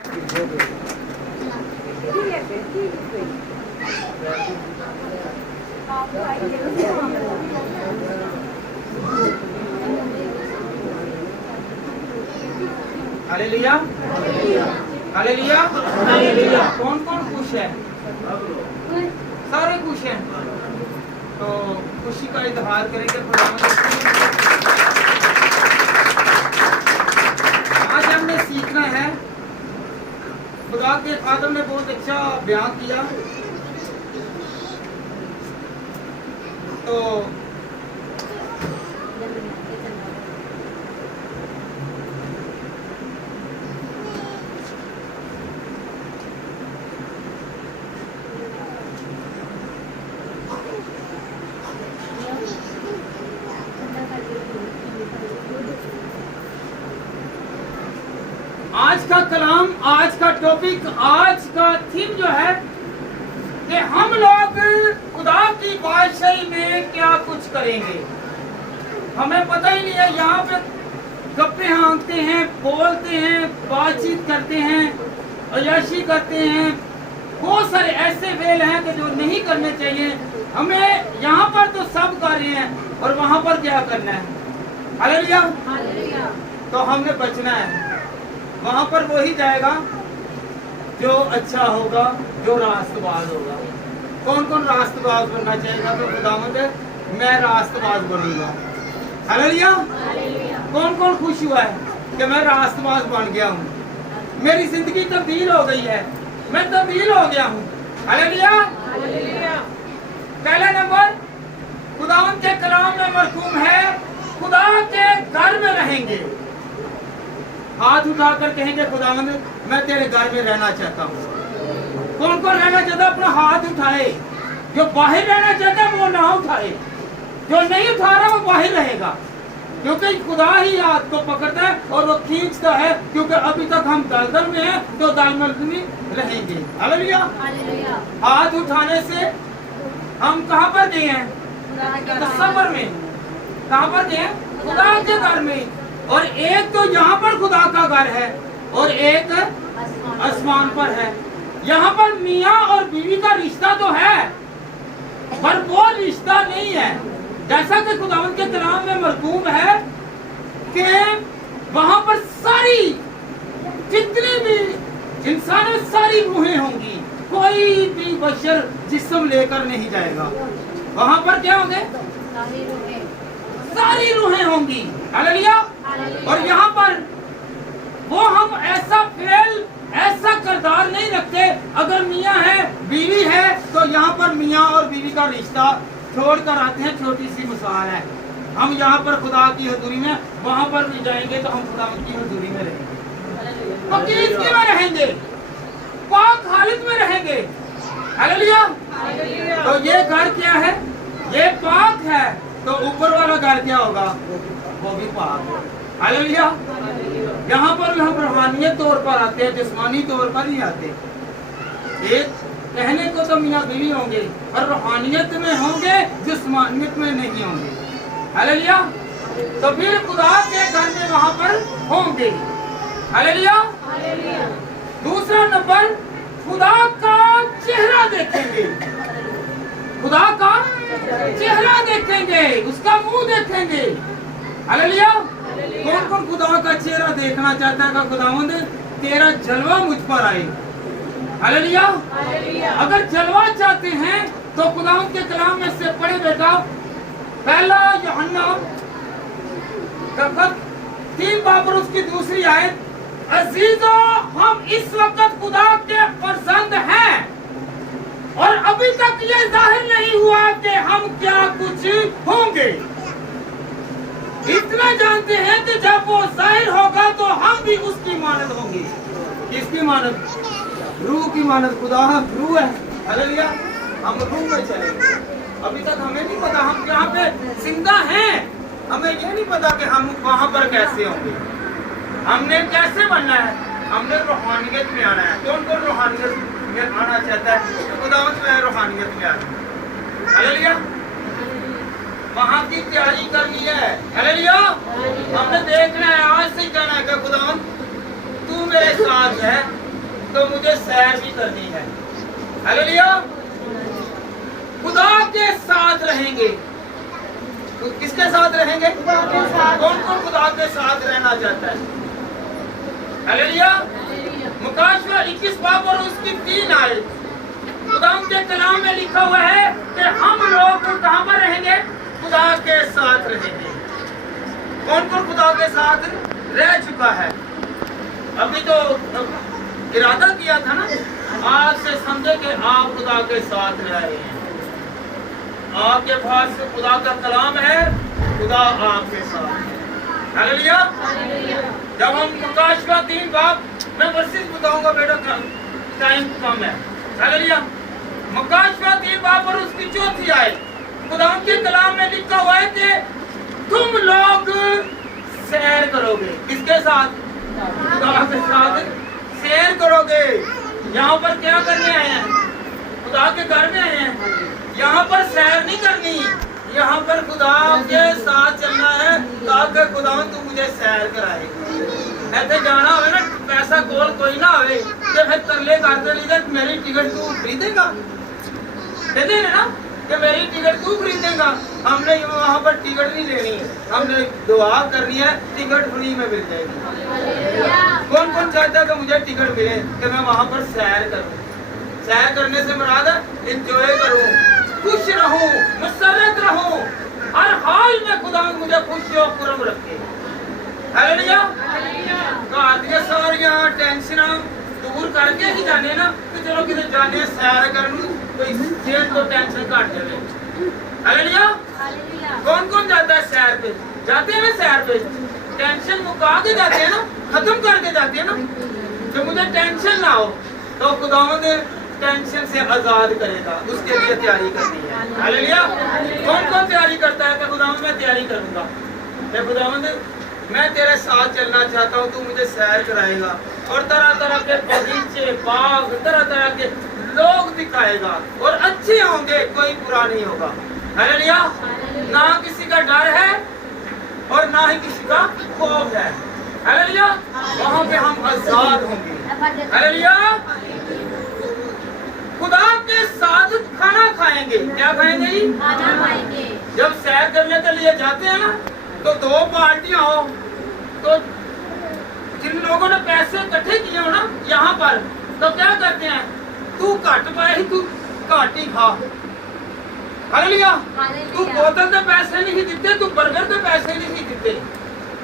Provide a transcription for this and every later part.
Hallelujah, hallelujah, hallelujah. कौन कौन खुश है? सारे खुश हैं। तो खुशी का इजहार करेंगे। आज हमने सीखना है, खुदा के खादम ने बहुत अच्छा बयान किया। तो आज का कलाम, आज का टॉपिक, आज का थीम जो है कि हम लोग खुदा की बादशाही में क्या कुछ करेंगे। हमें पता ही नहीं है, यहाँ पे गप्पे हाँकते हैं, बोलते हैं, बातचीत करते हैं, अय्याशी करते हैं, बहुत सारे ऐसे वेल हैं कि जो नहीं करने चाहिए। हमें यहाँ पर तो सब कर रहे हैं और वहाँ पर क्या करना है? Hallelujah, hallelujah. तो हमने बचना है। वहाँ पर वही जाएगा जो अच्छा होगा, जो रास्तबाज होगा। कौन कौन रास्तबाज बनना चाहेगा? तो खुदावंद मैं रास्तबाज बनूंगा। हालेलुया, कौन कौन खुश हुआ है कि मैं रास्तबाज बन गया हूँ, मेरी जिंदगी तब्दील हो गई है, मैं तब्दील हो गया हूँ। हालेलुया, पहला नंबर खुदावंद के कलाम में मरकूम है, खुदा के घर में रहेंगे। हाथ उठाकर कहेंगे खुदावंद मैं तेरे घर में रहना चाहता हूँ। कौन कौन रहना चाहता? अपना हाथ उठाए। जो बाहर रहना चाहता है वो ना उठाए, जो नहीं उठा रहा वो बाहर रहेगा, क्योंकि खुदा ही हाथ को पकड़ता है और वो खींचता है। क्योंकि अभी तक हम दलदल में हैं तो दलदल में रहेंगे। हालेलुया, हाथ उठाने से हम कहाँ पर गए हैं? सफर में। कहाँ पर गए हैं? खुदा के घर में। और एक तो यहाँ पर खुदा का घर है और एक आसमान पर है। यहाँ पर मियाँ और बीवी का रिश्ता तो है, पर वो रिश्ता नहीं है। जैसा कि खुदावंद के कलाम में मरकूम है कि वहाँ पर सारी जितनी भी इंसान में सारी रूहें होंगी, कोई भी बशर जिस्म लेकर नहीं जाएगा। वहाँ पर क्या होंगे? सारी रूहें होंगी। हालेलुया। और यहाँ पर वो हम ऐसा फेल, ऐसा किरदार नहीं रखते। अगर मियाँ है, बीवी है, तो यहाँ पर मियाँ और बीवी का रिश्ता छोड़कर आते हैं। छोटी सी मिसाल है, हम यहाँ पर खुदा की हजूरी में, वहाँ पर भी जाएंगे तो हम खुदा की हजूरी में रहेंगे, पकीज़गी में रहेंगे, पाक हालत में रहेंगे। हालेलुया। तो ये घर क्या है? ये पाक है। तो ऊपर वाला घर क्या होगा? वो भी पाक है। हालेलुया। यहाँ पर हम रूहानियत तौर पर आते हैं, जिस्मानी तौर पर नहीं आते। एक कहने को तो मियाँ बीवी होंगे और रूहानियत में होंगे, जिस्मानियत में नहीं होंगे। हालेलुया। तो फिर खुदा के घर में वहाँ पर होंगे। हालेलुया। दूसरा नंबर, खुदा का चेहरा देखेंगे। खुदा का चेहरा देखेंगे, उसका मुंह देखेंगे। हालेलुया। कौन कौन खुदा का चेहरा देखना चाहता है कि खुदावंद तेरा जलवा मुझ पर आए? हालेलुया। अगर जलवा चाहते हैं तो खुदावंद के कलाम में से पढ़े बेटा, पहला यूहन्ना 3 बाब और उसकी दूसरी आयत, अजीजों हम इस वक्त खुदा के फर्जंद हैं और अभी तक ये जाहिर नहीं हुआ कि हम क्या कुछ होंगे। इतना जानते हैं कि जब वो जाहिर होगा तो हम भी उसकी मानद होंगे। किसकी मानद? रूह की मानद। खुदा रूह है। हालेलुया। हम रूह में चलेंगे। अभी तक हमें नहीं पता हम यहाँ पे जिंदा हैं, हमें ये नहीं पता कि हम वहाँ पर कैसे होंगे, हमने कैसे बनना है। हमने रूहानियत में आना है। कौन कौन रूहानियत में आना चाहता है? तो खुदावंद में रूहानियत में आना। हालेलुया। वहाँ की तैयारी करनी है। हालेलुया। हमने देखना है, आज से कहना है कि खुदावंद तू मेरे साथ है, تو مجھے سیر بھی کرنی ہے. ہاللیلویا. خدا کے ساتھ رہیں گے. کس کے ساتھ رہیں گے؟ کون کون خدا کے ساتھ رہنا چاہتا ہے؟ ہاللیلویا. مکاشفہ 21 باب اور اس کی 3 آیت. خدا کے کلام میں لکھا ہوا ہے کہ ہم لوگ کہاں پر رہیں گے؟ خدا کے ساتھ رہیں گے. کون کون خدا کے ساتھ رہ چکا ہے؟ ابھی تو ارادہ کیا تھا نا، آج سے سمجھے کہ آپ خدا کے ساتھ رہ رہے ہیں. آپ کے پاس خدا کا کلام ہے، خدا آپ کے ساتھ ہے. ہاللیلویا. جب ہم مکاشفہ 3 باب میں ورسز بتاؤں گا بیٹا، ٹائم کم ہے. ہاللیلویا. مکاشفہ 3 باب اور اس کی 4 آیت. خدا کے کلام میں لکھا ہوا ہے کہ تم لوگ سیر کرو گے. کس کے ساتھ؟ خدا کے ساتھ سیر کرو گے. یہاں پر کیا کرنے آئے ہیں؟ خدا کے گھر میں آئے ہیں. یہاں پر سیر نہیں کرنی، یہاں پر خدا کے ساتھ چلنا ہے تاکہ خدا تو مجھے سیر کرائے. ایسے جانا ہوئے نا، پیسہ کول کوئی نہ ہوئے کہ پھر ترلے کرتے لیجیے میری ٹکٹ تو خریدے گا. کہتے ہیں نا کہ میری ٹکٹ تو خریدے گا. ہم نے وہاں پر ٹکٹ نہیں لینی ہے، ہم نے دعا کرنی ہے، ٹکٹ فری میں مل جائے گی. کون کون چاہتا ہے کہ مجھے ٹکٹ ملے کہ میں وہاں پر سیر کروں؟ سیر کرنے سے مراد ہے انجوائے کروں، خوش رہوں، مسرت رہوں، ہر حال میں خدا مجھے خوشی اور کرم رکھے. ہاللیلویا. گھر دیا ساریاں ٹینشناں دور کر کے ہی جانے نا کہ چلو کسی جانے سیر کرنے کوئی جیل تو ٹینشن کٹ جائے. ہاللیلویا. کون کون جاتا ہے سیر پہ؟ جاتے ہیں نا سیر پہ، ٹینشن مکا کے جاتے ہیں نا، ختم کر کے جاتے ہیں نا کہ مجھے ٹینشن نہ ہو. تو خداوند ٹینشن سے آزاد کرے گا، اس کے لیے تیاری کرنی ہے. ہاللیلویا. کون کون تیاری کرتا ہے کہ خداوند میں تیاری کروں گا، کہ خداوند میں تیرے ساتھ چلنا چاہتا ہوں، تو مجھے سیر کرائے گا اور طرح طرح کے باغیچے، باغ، طرح طرح کے لوگ دکھائے گا اور اچھے ہوں گے، کوئی برا نہیں ہوگا. ہاللیلویا. نہ کسی کا ڈر ہے اور نہ ہی کسی کا خوف ہے. ہاللیلویا. وہاں پہ ہم آزاد ہوں گے. ہاللیلویا. خدا کے ساتھ کھانا کھائیں گے. کیا کھائیں گے؟ کھانا کھائیں گے. جب سیر کرنے کے لیے جاتے ہیں نا تو 2 پارٹیاں ہو، تو جن لوگوں نے پیسے اکٹھے کیے ہو نا یہاں پر، تو کیا کرتے ہیں؟ تو گھٹ پائے تو گھٹ ہی کھا. ہاللیلویا. تو بوتل کے پیسے نہیں دیتے، تو برگر کے پیسے نہیں دیتے،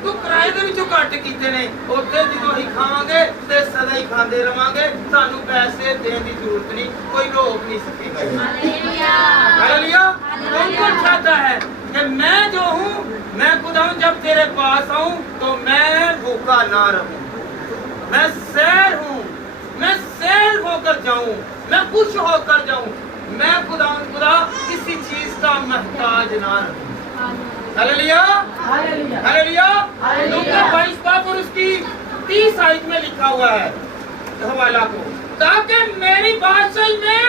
تو کرائے کے وچوں گھٹ کیتے نے. اوتھے جدوں ہی کھاواں گے تے سدا ہی کھاندے رہواں گے، سانوں پیسے دین دی ضرورت نہیں، کوئی روک نہیں سکے گا. ہاللیلویا. ہاللیلویا. کون کون چاہتا ہے کہ میں جو ہوں، میں خدا ہوں، جب تیرے پاس آؤں تو میں بھوکا نہ رہوں، میں سیر ہوں، میں سیر ہو کر جاؤں، میں خوش ہو کر جاؤں، میں خدا کسی چیز کا محتاج نہ رہوں. ہاللیلویا. ہاللیلویا. لوکا 22 باب اور اس کی 30 آیت میں لکھا ہوا ہے حوالہ کو، تاکہ میری بادشاہی میں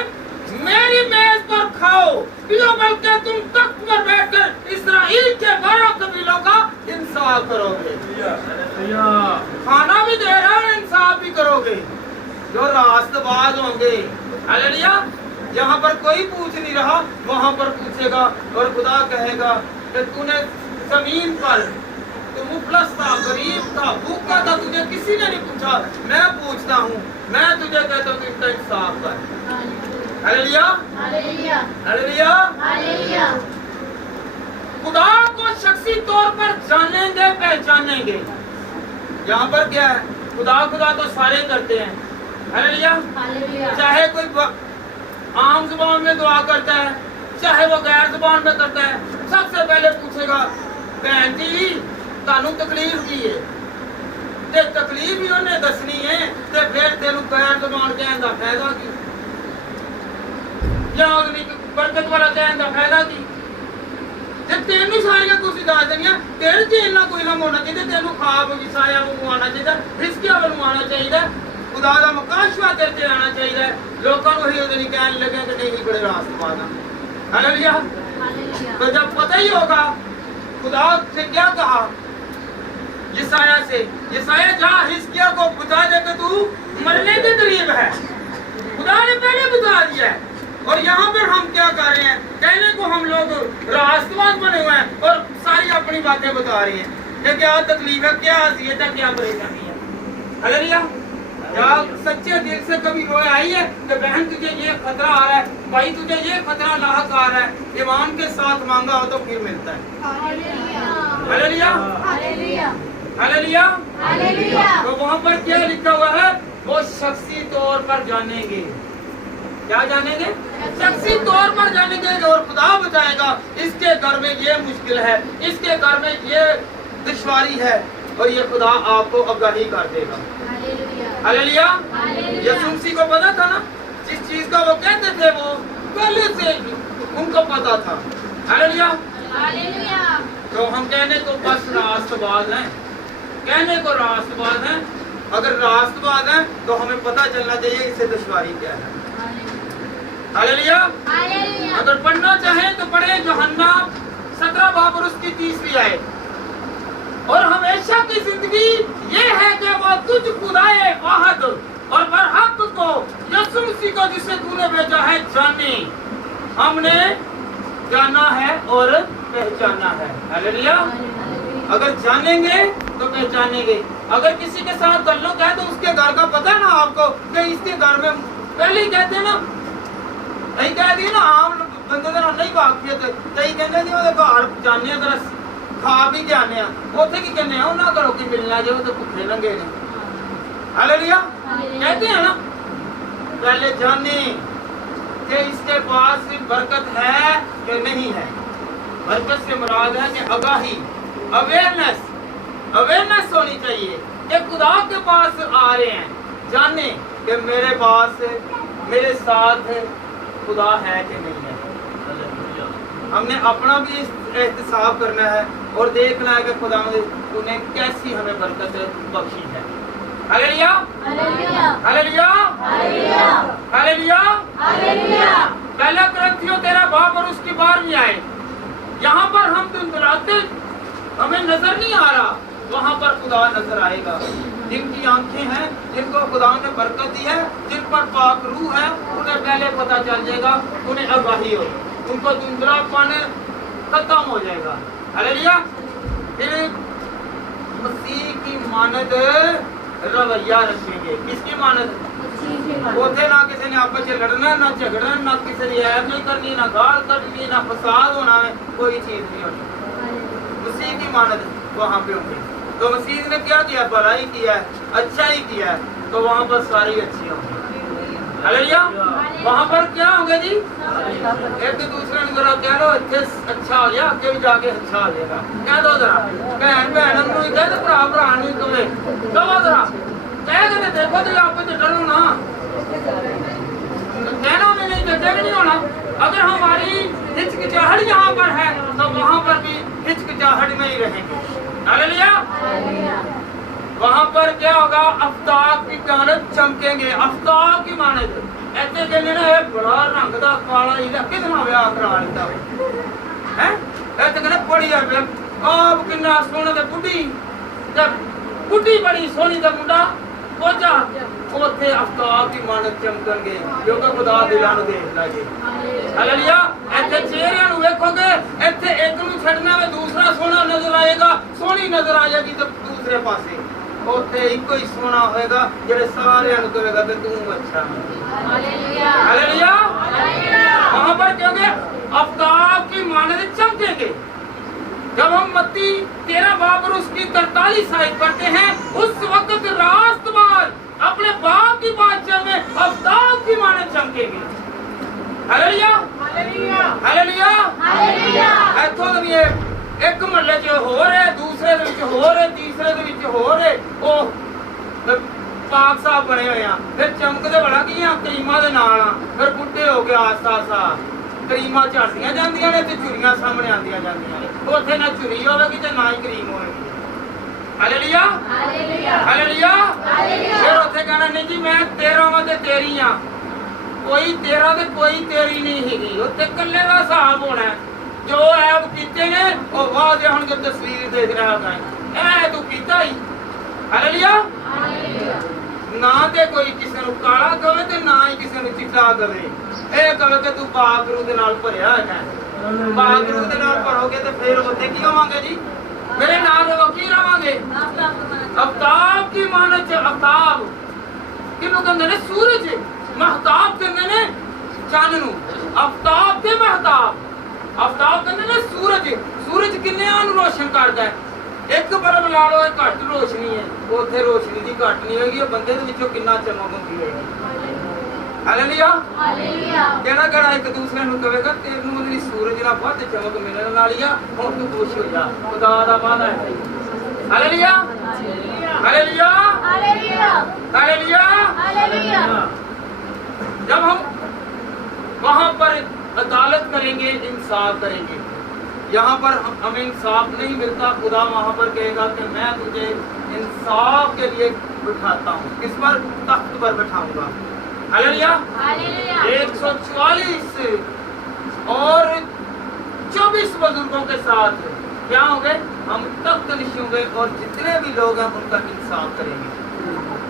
میری میز پر کھاؤ پیو، بلکہ تم تخت پر بیٹھ کر اسرائیل کے 12 قبیلوں کا انصاف کرو گے. کھانا بھی دے رہا اور انصاف بھی کرو گے. جو راست باز ہوں گے. ہاللیلویا. جہاں پر کوئی پوچھ نہیں رہا وہاں پر پوچھے گا، اور خدا کہے گا کہ تو نے زمین پر تو مفلس تھا، غریب تھا، بھوکا تھا، تجھے کسی نے نہیں پوچھا، میں پوچھتا ہوں، میں تجھے کہتا ہوں کہ اس کا انصاف کر. ہاللیلویا. ہاللیلویا. ہاللیلویا. خدا کو شخصی طور پر جانیں گے، پہچانیں گے. یہاں پر کیا ہے؟ خدا خدا تو سارے کرتے ہیں. ہاللیلویا. چاہے کوئی عام زبان میں دعا کرتا ہے، چاہے وہ غیر زبان میں کرتا ہے، سب سے پہلے پوچھے گا بہن جی تانوں تکلیف کی ہے، تے تکلیف ہی انہیں دسنی ہے، تے پھر تینوں غیر زبان کہن دا فائدہ کی، یا اگلی برکت والا کہن دا فائدہ کی. جب تینوں ساریاں کچھ دس دنیا تیرے جیلنا کوئی علم ہونا چاہیے، تینوں خواب وسایا وہ آنا چاہیے، رزقیہ والوں آنا چاہیے، خدا دا مکاشفہ کرتے آنا چاہیے. لوگوں کو ہی ادھر کہنے لگے کہ نہیں بڑے راست باز. ہاللیلویا. تو جب پتہ ہی ہوگا خدا سے کیا کہا یسایہ سے، یسایہ جا حزقیہ کو بتا دے کہ تو مرنے کے قریب खुदा ने पहले बता दिया है। और यहाँ पर हम क्या कर रहे हैं, कहने को हम लोग रास्तबाज बने हुए हैं और सारी अपनी बातें बता रहे हैं कि क्या तकलीफ है, क्या अज़ियत है, क्या परेशानी है। हालेलुया। क्या सच्चे दिल से कभी रोए आई है कि बहन तुझे ये खतरा आ रहा है, भाई तुझे ये खतरा लाहक आ रहा है, ईमान के साथ मांगा हो तो फिर मिलता है। Hallelujah hallelujah hallelujah. तो वहाँ पर क्या लिखा हुआ है, वो शख्सी तौर पर जानेंगे। क्या जानेंगे? शख्सी तौर पर जानेंगे। और खुदा बताएगा इसके घर में ये मुश्किल है, इसके घर में ये दुश्वारी है, और ये खुदा आपको आगाही कर देगा। हालेलुया। यीशु मसीह को पता था ना, जिस चीज का वो कहते थे वो पहले से उनको पता था। हालेलुया। तो हम कहने को बस रास्तबाज हैं, कहने को रास्तबाज हैं। अगर रास्तबाज हैं तो हमें पता चलना चाहिए इससे दुश्वारी क्या है। हालेलुया। अगर पढ़ना चाहें तो पढ़े यूहन्ना 17 बाब और उसकी 30वीं आयत। और हमेशा की जिंदगी ये है कि वो तुझ खुदाए अहद और बरहक को यीशु मसीह को जिसे तूने भेजा है जाने। हमने जाना है और पहचाना है। हालेलुया। अगर जानेंगे तो पहचानेंगे। अगर किसी के साथ ताल्लुक है तो उसके घर का पता है ना आपको कि इसके घर में पहले ही कहते हैं ना, नहीं कह दी ना आम बंदे का नहीं वाकफियत, कई कहते जी वो घर जाने जरा खा भी के आने उथे की कहने उन्होंने घरों की मिलना जो तो भुखे लंगे ने। हालेलुया। कहते हैं ना पहले जाने कि इसके पास बरकत है कि नहीं है। बरकत से मुराद है कि आगाही, अवेयरनेस होनी चाहिए कि खुदा के पास आ रहे हैं, जाने कि मेरे पास मेरे साथ खुदा है कि नहीं है। हमने अपना भी एहतसाब करना है और देखना है कि खुदा ने कैसी हमें बरकत बख्शी है। Hallelujah hallelujah hallelujah hallelujah. पहला कुरिन्थियों 13 बाब और उसकी 12वीं आयत। यहाँ पर हम धुंधलाते हमें नजर नहीं आ रहा, वहाँ पर खुदा नजर आएगा। जिनकी आंखें हैं, जिनको खुदा ने बरकत दी है, जिन पर पाक रूह है, उन्हें पहले पता चल जाएगा, उन्हें आगाही हो, उनको धुंधलापन खत्म हो जाएगा। हालेलुया। फिर मसीह की मानद रवैया रखेंगे। किसकी मानद? उसे ना किसी ने आपस में लड़ना, ना झगड़ना, ना किसी की ऐब नहीं करनी, ना गाल करनी, ना फसाद होना है, कोई चीज नहीं होनी। मसीह की मानद वहाँ पे होंगी। तो मसीह ने क्या किया? भलाई किया है, अच्छा ही किया है, तो वहाँ पर सारी अच्छी होंगी। हालेलुया। वहाँ पर क्या होंगे जी? एक दूसरे ने जरा कह लो अच्छा हो गया, आगे भी जाके अच्छा हो जाएगा। कह दो जरा बहन बहन कह दो, भरा भरा नहीं तुम्हें कहो जरा कह के देखो तो आप तो डरो ना, कहना में नहीं डटे नहीं होना। अगर हमारी हिचकिचाहट यहाँ पर है तो वहाँ पर भी हिचकिचाहट में ही रहेंगे। हालेलुया। वहाँ पर क्या होगा? आफ्ताब की मानद चमकेंगे। आफ्ताब की मानद ऐसे कहने ना एक बड़ा रंग का काला ही कितना ब्याह करा लेता है, ऐसे कहने बढ़िया आप कितना सोने ते बुढ़ी बुढ़ी बड़ी सोनी का मुंडा कोचा उथे आफ्ताब की मानद चमकणगे क्योंकि खुदा दिलां नूं देख लागे। हालेलुया। ਇੱਥੇ ਚਿਹਰਿਆਂ ਨੂੰ ਵੇਖੋਗੇ, ਇੱਥੇ ਇੱਕ ਨੂੰ ਛੱਡਣਾ ਵੇ ਦੂਸਰਾ ਸੋਹਣਾ ਨਜ਼ਰ ਆਏਗਾ, ਸੋਹਣੀ ਨਜ਼ਰ ਆ ਜਾਏਗੀ ਤੇ ਦੂਸਰੇ ਪਾਸੇ ਉੱਥੇ ਇੱਕੋ ਹੀ ਸੋਹਣਾ ਹੋਏਗਾ ਜਿਹੜੇ ਸਾਰਿਆਂ ਨੂੰ ਕਹੇਗਾ ਕਿ ਤੂੰ ਅੱਛਾ ਹੈ। Hallelujah hallelujah. वहाँ पर क्योंकि आफ्ताब की मानद चमकेंगे। जब हम मत्ती 13 बाब और उसकी 43 आयत पढ़ते हैं, उस वक्त रास्तबाज अपने बाप की बादशाह में आफ्ताब की मानद चमकेंगे। Hallelujah hallelujah hallelujah. ਇੱਥੋਂ ਵੀ ਇੱਕ ਮਹੱਲੇ 'ਚ ਹੋ ਰਿਹਾ, ਦੂਸਰੇ ਦੇ ਵਿੱਚ ਹੋ ਰਿਹਾ, ਤੀਸਰੇ ਦੇ ਵਿੱਚ ਹੋ ਰਿਹਾ, ਉਹ ਪਾਕ ਸਾਹਿਬ ਬਣੇ ਹੋਏ ਆ। ਫਿਰ ਚਮਕਦੇ ਬੜਾ ਕੀ ਆ ਕਰੀਮਾਂ ਦੇ ਨਾਲ ਆ, ਫਿਰ ਬੁੱਢੇ ਹੋ ਕੇ ਆਸਤਾ ਕਰੀਮਾਂ ਝੜਦੀਆਂ ਜਾਂਦੀਆਂ ਨੇ ਤੇ ਚੁਰੀਆਂ ਸਾਹਮਣੇ ਆਉਂਦੀਆਂ ਜਾਂਦੀਆਂ ਨੇ। ਉੱਥੇ ਨਾ ਚੁਰੀ ਹੋਵੇਗੀ ਤੇ ਨਾ ਹੀ ਕਰੀਮ ਹੋਵੇਗੀ। Hallelujah hallelujah hallelujah hallelujah. ਫਿਰ ਉੱਥੇ ਕਹਿਣਾ ਨਹੀਂ ਜੀ ਮੈਂ ਤੇਰਾ ਵਾਂ ਤੇ ਤੇਰੀ ਆ, ਕੋਈ ਤੇਰਾ ਤੇ ਕੋਈ ਤੇਰੀ ਨਹੀਂ ਹੈਗੀ। ਉੱਥੇ ਇਕੱਲੇ ਦਾ ਹਿਸਾਬ ਹੋਣਾ। ਜੋ ਐਬ ਕੀਤੇ ਨੇ ਉਹ ਵਾਅਦੇ ਹੋਣਗੇ, ਤਸਵੀਰ ਦੇਖ ਰਿਹਾ ਹੈ ਇਹ ਤੂੰ ਕੀਤਾ ਹੀ। Hallelujah hallelujah. ਨਾ ਤੇ ਕੋਈ ਕਿਸੇ ਨੂੰ ਕਾਲਾ ਕਹੇ ਤੇ ਨਾ ਹੀ ਕਿਸੇ ਨੂੰ ਨਾ ਕਵੇ, ਇਹ ਕਵੇ ਕਿ ਤੂੰ ਪਾਕ ਰੂਹ ਦੇ ਨਾਲ ਭਰਿਆ ਹੈ। ਪਾਕ ਰੂਹ ਦੇ ਨਾਲ ਭਰੋਗੇ ਤੇ ਫਿਰ ਉੱਥੇ ਕੀ ਹੋਵਾਂਗੇ ਜੀ? ਮੇਰੇ ਨਾਲ ਕੀ ਰਵਾਂਗੇ? ਅਫਤਾਬ ਕੀ ਮਾਨਤ ਚ ਅਫਤਾਬ ਕਿਹਨੂੰ ਕਹਿੰਦੇ ਨੇ? ਸੂਰਜ। ਮਹਤਾਬ ਕਹਿੰਦੇ ਨੇ ਚੰਨ ਨੂੰ। ਅਫਤਾਬ ਤੇ ਮਹਤਾਬ। ਅਫਤਾਬ ਕਹਿੰਦੇ ਨੇ ਸੂਰਜ। ਸੂਰਜ ਕਿੰਨਿਆਂ ਨੂੰ ਰੋਸ਼ਨ ਕਰਦਾ ਹੈ? ਇੱਕ ਬਲਬ ਲਾ ਲਓ, ਇਹ ਘੱਟ ਰੋਸ਼ਨੀ ਹੈ, ਉੱਥੇ ਰੋਸ਼ਨੀ ਦੀ ਘੱਟ ਨਹੀਂ ਹੋਏਗੀ, ਉਹ ਬੰਦੇ ਦੇ ਵਿੱਚੋਂ ਕਿੰਨਾ ਚਮਕ ਹੁੰਦੀ ਹੋਏਗੀ। Hallelujah hallelujah. ਜਿਹੜਾ ਕਿਹੜਾ ਇੱਕ ਦੂਸਰੇ ਨੂੰ ਕਹੇਗਾ ਤੈਨੂੰ ਉਹਦੀ ਸੂਰਜ ਨਾਲ ਵੱਧ ਚਮਕ ਮਿਲਣ ਵਾਲੀ ਆ, ਹੁਣ ਤੂੰ ਖੁਸ਼ ਹੋ ਜਾ, ਖੁਦਾ ਦਾ ਵਾਅਦਾ ਹੈ। Hallelujah hallelujah hallelujah hallelujah hallelujah. जब हम वहां पर अदालत करेंगे, इंसाफ करेंगे, यहाँ पर हमें इंसाफ नहीं मिलता, खुदा वहां पर कहेगा कि मैं तुझे इंसाफ के लिए बिठाता हूँ। किस पर? तख्त पर बिठाऊंगा। Hallelujah hallelujah. 144 और 24 बुजुर्गों के साथ क्या होंगे? हम तख्त नशीं होंगे और जितने भी लोग हैं उनका इंसाफ करेंगे।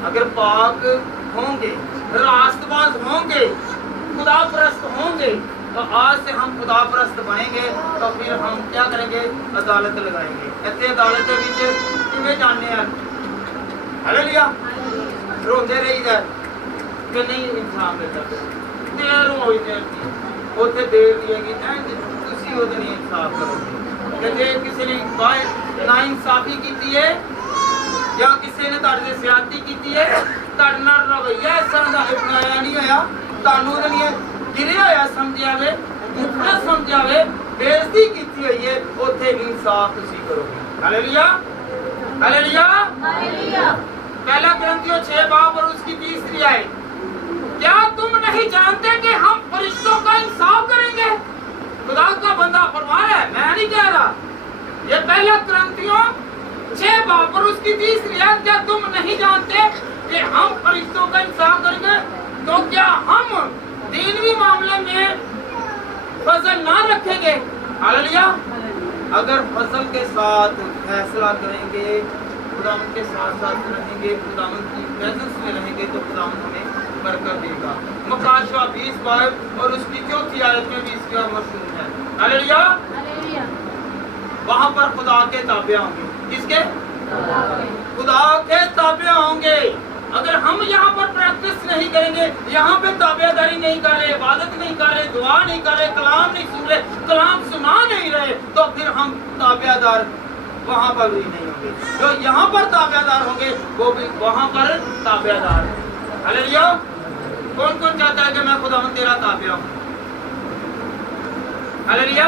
अगर पाक होंगे, रास्तबाज होंगे, खुदा परस्त होंगे, तो आज से हम खुदा परस्त बनेंगे, तो फिर हम क्या करेंगे? अदालत लगाएंगे। ऐसे अदालत के बीच किमें जानने हैं? हालेलुया। रोंदे रही जाए कि नहीं इंसान मिलता, देर हो जाती, उत्थे देर लगेगी, तुसी ओहदे नहीं इंसाफ करोगे। कहते किसी ने ना इंसाफी की है या किसी ने तुहाडे ज्यादती की है, तुहाडे नाल रवैया इस तरह का अपनाया नहीं होया, तुहानू उहदे लिए गिरिया होया समझिया वे, दुखड़ा समझिया वे, बेइज्जती की हुई है, उत्थे इंसाफ तुसीं करोगे। Hallelujah hallelujah hallelujah. पहला कुरिन्थियों 6 बाब और उसकी 30 आयत। क्या तुम नहीं जानते कि हम फरिश्तों का इंसाफ करेंगे? खुदा का बंदा फरमा है, मैं नहीं कह रहा, ये पहला कुरिन्थियों 6 बाब और उसकी 30 आयत। क्या तुम नहीं जानते कि हम फरिश्तों का इंसाफ करेंगे? तो क्या हम दीनवी मामले में फजल ना रखेंगे? हालेलुया। अगर फजल के साथ फैसला करेंगे, खुदा के साथ साथ रहेंगे, खुदा की प्रेजेंस में रहेंगे, तो खुदा हमें बरकत देगा। मकाशवा 20 बाब और उसकी 4 आयत में भी इसका मशहूर है। Hallelujah hallelujah. वहां पर खुदा के ताबे होंगे। किसके? खुदा के ताबे होंगे। अगर हम यहाँ पर प्रैक्टिस नहीं करेंगे, यहाँ पे ताबेदारी नहीं कर रहे, इबादत नहीं कर रहे, दुआ नहीं कर रहे, कलाम नहीं सुन रहे, कलाम सुना नहीं रहे, तो फिर हम ताबेदार वहां पर भी नहीं होंगे। जो यहाँ पर ताबेदार होंगे वो भी वहां पर ताबेदार है। हालेलुया। कौन कौन चाहता है कि मैं खुदा तेरा ताबिया हूं? हालेलुया।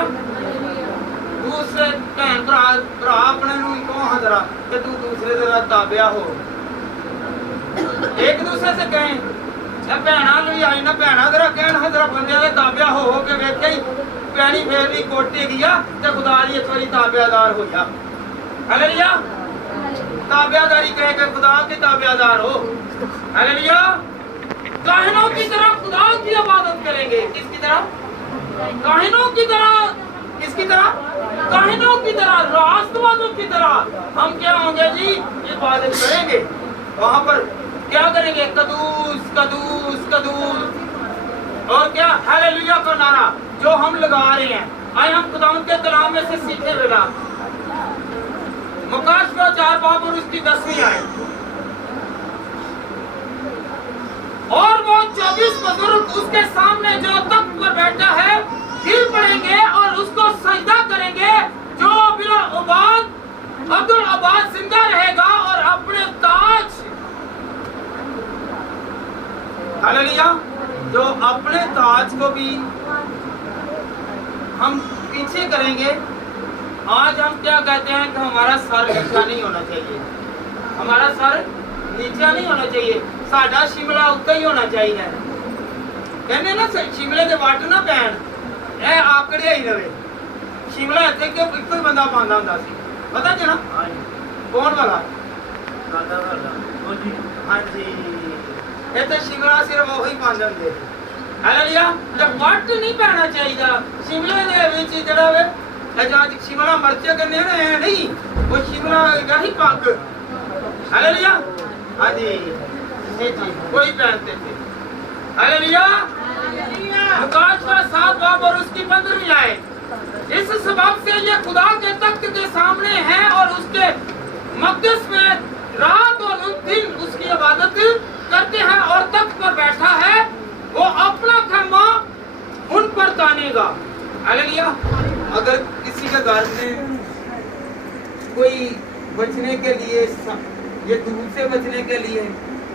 दूसरे भैन भरा अपने नूं कहो हां जरा कि तू दूसरे तेरा ताबिया हो। एक दूसरे से कहें, भैना भी आई ना, भैना जरा कहना जरा बंदे के ताबिया हो के वेखे ही पैनी फेर भी कोटे गया तो खुदा दी एक बारी ताबियादार हो जा। हालेलुया। ताबियादारी कह के खुदा के ताबियादार हो। हालेलुया। काहिनों की तरह खुदा की इबादत करेंगे। किसकी तरह? काहिनों की तरह। किसकी तरह? काहिनों की तरह, रास्तबाजों की तरह हम क्या होंगे जी? इबादत करेंगे। वहां पर क्या करेंगे? कदूस कदूस कदूस। और क्या? हालेलुया का नारा जो हम लगा रहे हैं, आए हम खुदा के कलाम में से सीखे मिला। मुकाशवा 4 बाब और उसकी 10वीं आयत। और वो 24 बुजुर्ग उसके सामने जो तख्त पर बैठा है गिर पड़ेंगे और उसको सजदा करेंगे। जो अब्दुल अब्बास जिंदा रहेगा और अपने ताज, हालेलुया, जो अपने ताज को भी हम पीछे करेंगे। आज हम क्या कहते हैं कि हमारा सर नीचा नहीं होना चाहिए, हमारा सर नीचा नहीं होना चाहिए, साडा शिमला उत्ते ही होना चाहिए। कहने ना शिमले के वट ना पैन, ए आकड़िया ही रहे। शिमला इतने क्यों एक ही बंदा पांदा हुंदा सी, पता जना? कौन वाला? हाँ जी, इतने शिमला सिर्फ वही पांदे हुंदे। हालेलुया। जब वट नहीं पैना चाहिए शिमले दे विच जिहड़ा वे आजाद शिमला मर्चे करने नहीं, वो शिमला ही पग। हालेलुया। हाँ जी जी जी, कोई पहनते थे। हालेलुया। بند نہیں آئے. اس سبب سے یہ خدا کے تخت کے سامنے ہے اور اس کے مقدس میں رات اور دن اس کی عبادت کرتے ہیں اور تخت پر بیٹھا ہے. وہ اپنا خیمہ ان پر تانے گا. ہاللیلویا. اگر کسی کے گھر میں کوئی بچنے کے لیے یہ دھوپ سے بچنے کے لیے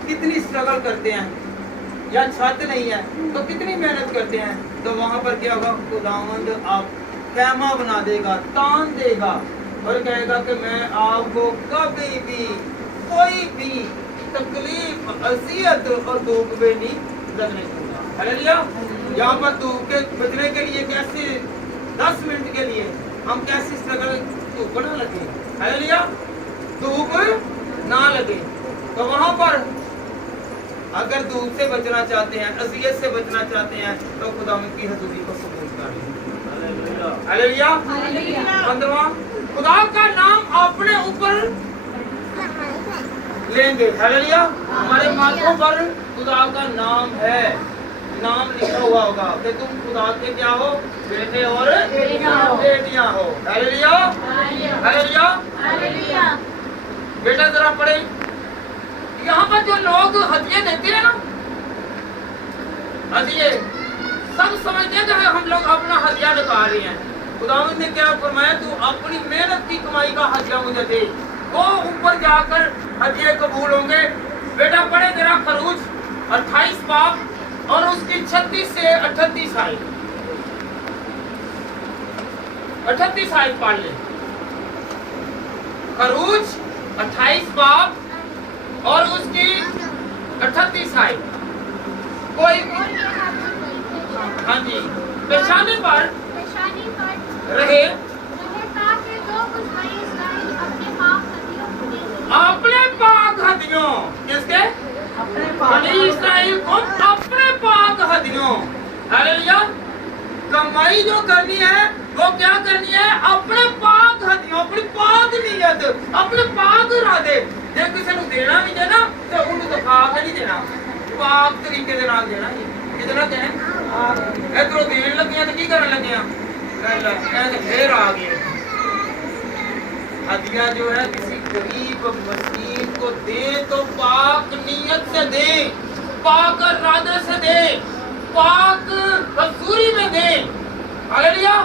کتنی اسٹرگل کرتے ہیں یا چھت نہیں ہے تو کتنی محنت کرتے ہیں تو وہاں پر کیا ہوگا خداوند آپ خیمہ بنا دے گا, تان دے گا اور کہے گا کہ میں آپ کو کبھی بھی کوئی بھی تکلیف اذیت اور دھوپ میں نہیں لگنے دوں گا. ہاللیلویا. یہاں پر دھوپ کے بچنے کے لیے کیسے 10 منٹ کے لیے ہم کیسے اسٹرگل دھوپ نہ لگے. ہاللیلویا. دھوپ نہ لگے تو وہاں پر اگر دھوپ سے بچنا چاہتے ہیں, اذیت سے بچنا چاہتے ہیں تو خداوند کی حضوری کو قبول کریں. ہاللیلویا. 15واں خدا کا نام اپنے اوپر لیں گے. ہاللیلویا. ہمارے ماتھوں پر خدا کا نام ہے, نام لکھا ہوا ہوگا کہ تم خدا کے کیا ہو, بیٹے اور بیٹیاں ہو. ہاللیلویا. ہاللیلویا. بیٹا ذرا پڑھے. یہاں پر جو لوگ ہدیے دیتے ہیں نا, ہدیے سب سمجھتے ہیں کہ ہم لوگ اپنا ہدیہ نکال رہے ہیں. خداوند نے کیا فرمایا, تو اپنی محنت کی کمائی کا ہدیہ مجھے دے, وہ اوپر جا کر ہدیے قبول ہوں گے. بیٹا پڑھے ذرا خروج 28 باب اور اس کی 36 سے 38 آیت. 38 آیت پڑھ لیں. خروج 28 باب اور اس کی 38 آیت. کوئی ہاں جی پیشانی پر رہے اپنے پاک ہدیوں, کس کے, بنی اسرائیل کو اپنے پاک ہدیوں. ہاللیلویا. کمائی جو کرنی ہے وہ کیا کرنی ہے, اپنے پاک ہدیوں, اپنی پاک نیت, اپنے پاک ارادے. جے کسی نے دینا بھی دینا تو انہوں دکھا کے نہیں دینا, پاک طریقے دے نال دینا. کتنا دیں ادھر دین لگے تو کی کرن لگے پھر آ گئے. ہدیہ جو ہے کسی غریب مسکین کو دیں تو پاک نیت سے دیں, پاک ارادے سے دیں, پاک حضوری میں دیں. ہاللیلویا.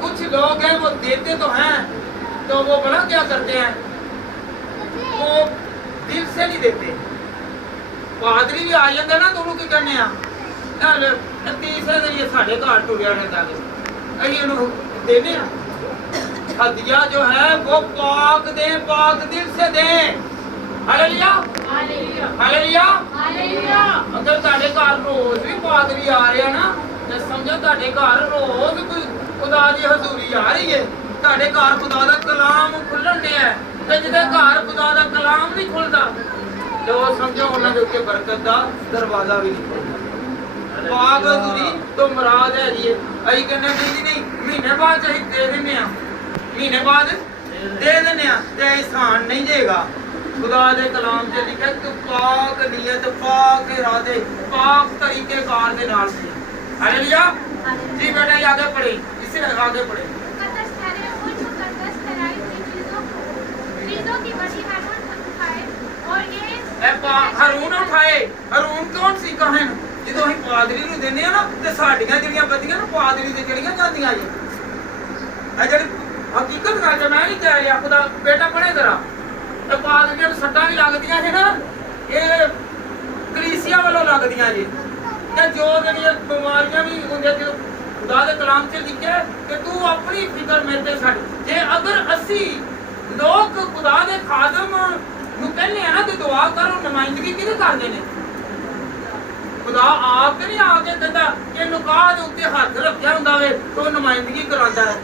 کچھ لوگ ہیں وہ دیتے تو ہیں تو وہ بڑا کیا کرتے ہیں, وہ دل سے نہیں دیتے. پادری بھی آ جاتا نا تو انہوں کی کرنے تیسرے دن یہ ساڑھے گھر ٹوریا رہتا ہے, انہوں دینے ہدیہ جو ہے وہ پاک دیں, پاک دل سے دیں. ہاللیلویا. ہاللیلویا. اگر تہاڈے گھر روز بھی پادری آ رہے ہیں نا تو سمجھو تہاڈے گھر روز کوئی خدا دی حضوری آ رہی ہے. تہاڈے گھر خدا دا کلام کھلن دیا ہے تے جدے گھر خدا دا کلام نہیں کھلدا تو سمجھو انہاں دے اوپر برکت دا دروازہ بھی نہیں کھلدا. پاک حضوری تو مراد ہے جی ائی کہنے نہیں مہینے بعد اسی دے دینے ہاں, مہینے بعد دے دینے ہاں تے احسان نہیں دے گا. خدا دے کلام سے لکھا کہ پاک نیت, پاک ارادے, پاک طریقے کار دے نال سی. ہاللیلویا. جی بیٹا یہ آگے پڑھیں, اس سے آگے پڑھیں. ہارون اٹھائے. ہارون کون سی کہن جدو ہی پادری نو دینے نا تے ساڈیاں جڑیاں بدیاں نا پادری دے چڑیاں جاندیاں جی. اے جڑی حقیقت گل میں نہیں کہہ رہا. خدا بیٹا پڑھے ذرا. تے پادریاں نوں سٹاں بھی لگدیاں ہیں نا, اے کلیسیا والوں لگدیاں جی. تے جو جڑیاں بیماریاں بھی ہوندیاں جو خدا دے کلام سے لکھیا ہے کہ تو اپنی فکر میرے تے چھڈ. جے اگر اسی لوگ خدا دے خادم نو کہنے ہیں نا تو دعا کرو, نمائندگی کدے کردے نے؟ خدا آپ کے نہیں آ کے کہتا کہ نکاح دے اوتے ہاتھ رکھیا ہوندا وے تو نمائندگی کراندا ہے.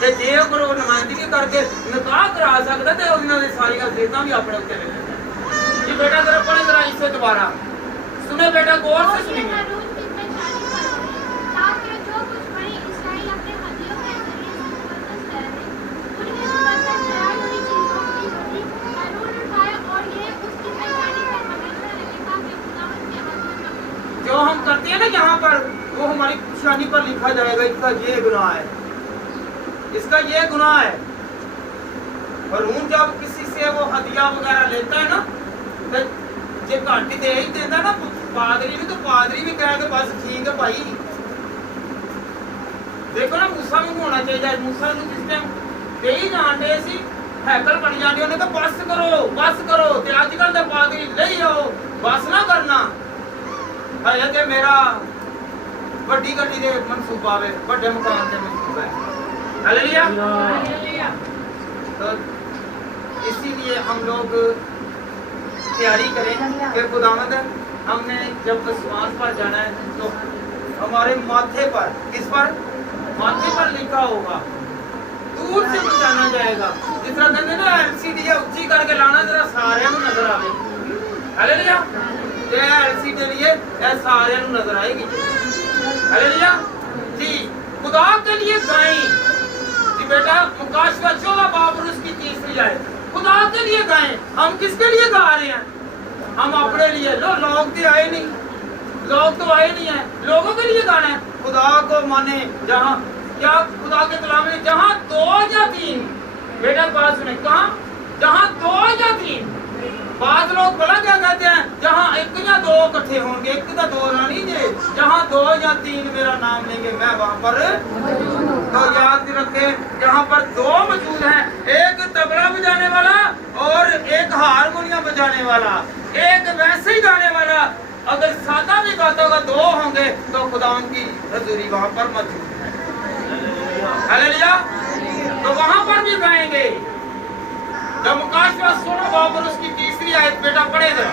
تے جے اگر وہ نمائندگی کر کے نکاح کرا سکدا تے انہاں دے ساری حقیقتاں بھی اپنے اوتے لے لیندا. جی بیٹا ذرا پڑھیں ذرا اس سے دوبارہ سنے بیٹا, غور سے سنیں. جو ہم کرتے ہیں نا یہاں پر वो हमारी निशानी पर लिखा जाएगा इसका ये गुनाह है, इसका ये गुनाह है। और हूँ जब किसी से वो हदिया वगैरह लेता है ना, तो जे घट दे ही देता ना पादरी भी, तो पादरी भी कहेगा बस ठीक है भाई। देखो ना मूसा भी होना चाहिए, मूसा ਨੂੰ जिस टाइम दे ही जान दे सी हैकल बन जाते, उन्हें कहा बस करो ते अजकल दे पादरी ले आओ, बस ना करना है ते मेरा ਵੱਡੀ ਗੱਡੀ ਦੇ ਮਨਸੂਬਾ ਵੇ, ਵੱਡੇ ਮਕਾਨ ਦੇ ਮਨਸੂਬਾ है। हालेलुया। तो इसीलिए हम लोग तैयारी करें कि खुदावंद हमने जब विश्वास पर जाना है तो हमारे माथे पर, किस पर? माथे पर लिखा होगा, दूर से बचाना जाएगा। जिस तरह कहते ना एलसीडी ऊंची करके लाना जरा सारे नजर आवे। हालेलुया। ते एलसीडी लिए सारे नजर आएगी। हालेलुया जी। खुदा के लिए गाएं जी बेटा, मुकाशवा 14 बाब और उसकी 3री आयत। खुदा के लिए गाएं। हम किसके लिए गा रहे हैं? हम अपने लिए। लोग तो आए नहीं, लोग तो आए नहीं है, लोगों के लिए गाना है। खुदा को माने जहाँ क्या खुदा के कलाम में जहाँ 2 या 3, बेटा बात सुने, कहाँ? जहाँ 2 या 3। बाद लोग भला क्या कहते हैं, जहाँ 1 या 2 इकट्ठे होंगे, 1 का 2 ना नहीं जे, जहाँ 2 या 3 मेरा नाम लेंगे मैं वहाँ पर। तो याद रखे जहाँ पर 2 मौजूद हैं, एक तबला बजाने वाला और एक हारमोनियम बजाने वाला, एक वैसे ही गाने वाला। अगर सादा भी गाता होगा 2 होंगे तो खुदा की हजूरी वहाँ पर मौजूद है। हालेलुया। तो वहाँ पर भी गाएंगे। जब मुकाशवा 16 बाब और उसकी 3री आयत बेटा पढ़े जरा।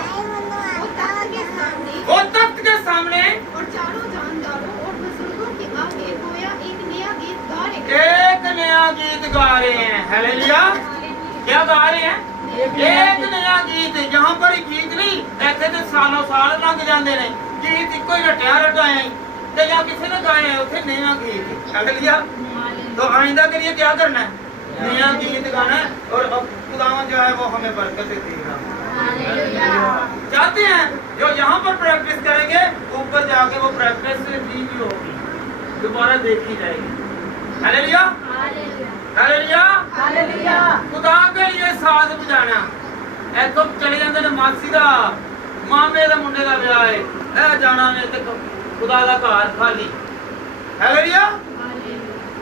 वो तख्त के सामने और चारों जानदारों और बुजुर्गों के आगे गोया एक नया गीत गा रहे हैं। एक नया गीत गा रहे हैं। हालेलुया। क्या गा रहे हैं? एक नया गीत। यहाँ पर ही गीत नहीं, ऐसे तो सालों साल लंघ जाते हैं, गीत इको ही रटिया रटाया ते या किसी ने गाए हैं उसे नया गीत। हालेलुया। तो आइंदा के लिए क्या करना है? नया गीत गाना है। और अब खुदावन जो है वो हमें बरकत देगा। चाहते हैं जो यहाँ पर प्रैक्टिस करेंगे, ऊपर जाके वो प्रैक्टिस भी होगी, दोबारा देखी जाएगी। हालेलुया। हालेलुया। हालेलुया। खुदा के लिए साथ बजाना। ऐसो चले जाते ने मासी दा मामे दा मुंडे दा ब्याह है, ए जाना में ते खुदा दा घर खाली। हालेलुया।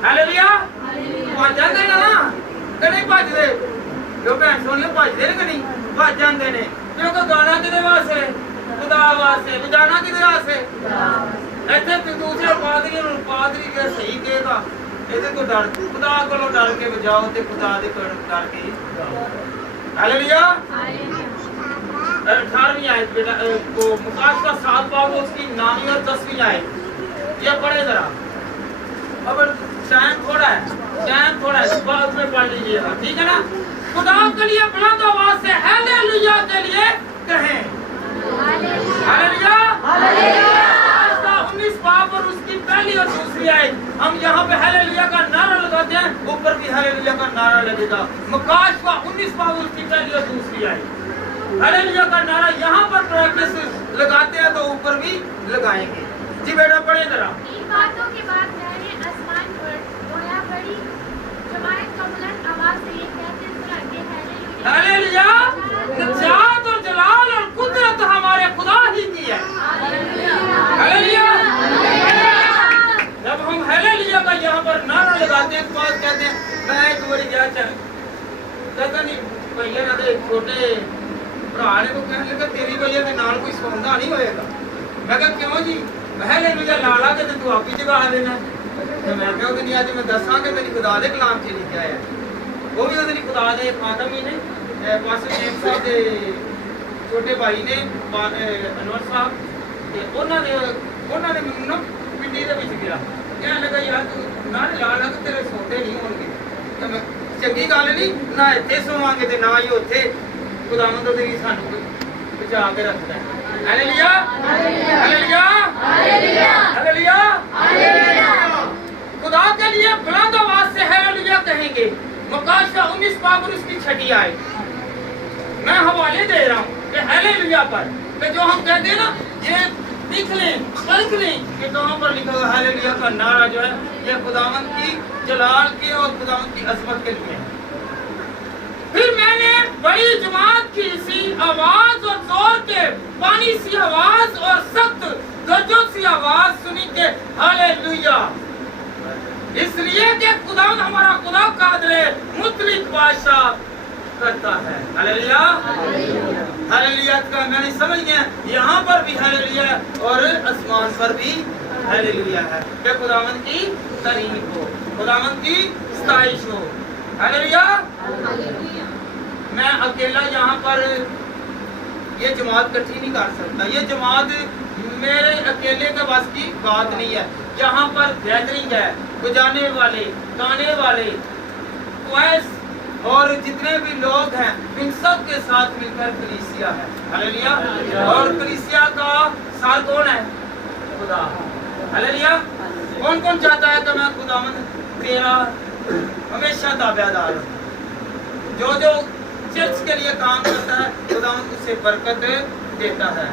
हालेलुया। भज जाते ना कि नहीं भजते? जो भैन सोनिया भजते कि नहीं? भज जाते ने क्योंकि गाना किदे वास्ते? खुदा वास्ते। बजाना किदे वास्ते? इत्थे दूसरे पादरी के सही कहेगा ਇਹਦੇ ਤੋਂ ਡਰ, ਖੁਦਾ ਕੋਲੋਂ ਡਰ ਕੇ ਬਜਾਓ ਤੇ ਖੁਦਾ ਦੇ ਕੋਲੋਂ ਡਰ ਕੇ ਗਾਓ। हालेलुया। 18वीं आयत बेटा को मुकाशवा 7 बाब उसकी 9वीं और 10वीं आयत ये पढ़े जरा। अब टाइम थोड़ा है, बाद में पढ़ लीजिएगा, ठीक है ना? खुदा के लिए बुलंद आवाज से हालेलुया के लिए कहें। हालेलुया। हालेलुया। 19 बाब और उसकी 1 और 2 आयत हम यहाँ पे हालेलुया का नारा लगाते हैं, ऊपर भी हालेलुया का नारा लगेगा। मुकाशवा 19 बाब उसकी 1 और 2 आयत हालेलुया का नारा यहाँ पर प्रैक्टिस लगाते हैं तो ऊपर भी लगाएंगे। जी बेटा पढ़े जरा। इन बातों के बाद मैंने आसमान पर गोया बड़ी जमात का बुलंद आवाज से ये कहते सुना कि हालेलुया। निजात और जलाल और कुदरत हमारे खुदा ही की है। हालेलुया। जब हम हालेलुया का यहाँ पर नारा लगाते हैं तो कहते हैं मैं एक बार गया कहता नहीं भैया ना दे छोटे भरा ने को कहने लगा तेरी भैया के नाल कोई सौंदा नहीं होएगा। मैं कहा क्यों जी? हालेलुया ला ला के तू आप ही जगा देना। तो मैं क्या नहीं आज मैं दसा के तेरी खुदा दे कलाम च लिखा है, वो भी ਉਹਦੇ खुदा दे खादम ही ने पास्टर जेम्स साहब दे छोटे भाई ने अनवर साहब ते ਉਹਨਾਂ ਨੇ ਮੈਨੂੰ ਨਾ ਪਿੰਡੀ ਦੇ ਵਿੱਚ ਗਿਆ ਕਹਿਣ ਲੱਗਾ ਯਾਰ ਤੂੰ ਨਾ ਲਾ ਲਾ ਕੇ ਤੇਰੇ ਸੌਂਦੇ ਨਹੀਂ ਹੋਣਗੇ। ਤਾਂ ਮੈਂ ਚੰਗੀ ਗੱਲ ਨਹੀਂ ਨਾ ਇੱਥੇ ਸੋਵਾਂਗੇ ਤੇ ਨਾ ਹੀ ਉੱਥੇ ਖੁਦਾਵੰਦ ਉਹਦੇ ਸਾਨੂੰ ਬਚਾ ਕੇ ਰੱਖਦਾ ਹੈ। Hallelujah. Hallelujah. Hallelujah. Hallelujah. Hallelujah. खुदा के लिए बुलंद आवाज से हालेलुया कहेंगे। मुकाशवा 19 बाब और उसकी 6 आयत मैं हवाले दे रहा हूँ कि हालेलुया पर कि जो हम कहते हैं ना ये लिख लें, पढ़ लें कि कहाँ पर लिखा हुआ हालेलुया का नारा जो है ये खुदावंद की जलाल के और खुदावंद की अजमत के लिए है। फिर मैंने बड़ी जमात की सी आवाज और जोर के पानी सी आवाज और सख्त गरजों सी आवाज सुनी के हालेलुया, इसलिए कि खुदावंद हमारा खुदा कादिर मुतलिक बादशाह करता है। हालेलुया, हालेलुया का मैंने समझ गया, यहाँ पर भी हालेलुया और आसमान पर भी हालेलुया है कि खुदावंद की तारीफ हो, खुदावंद की सताइश हो। हालेलुया। मैं अकेला यहाँ पर ये जमात इकट्ठी नहीं कर सकता, ये जमात मेरे अकेले के बस की बात नहीं है। यहाँ पर गैदरिंग है, बजाने वाले, गाने वाले, वॉइस और जितने भी लोग हैं इन सब के साथ मिलकर कलीसिया है। हालेलुया। और कलीसिया का सार कौन है? खुदा। हालेलुया। कौन कौन चाहता है कि मैं खुदावंद तेरा हमेशा ताबेदार हूं? जो जो चर्च के लिए काम करता है खुदावंद उससे बरकत देता है।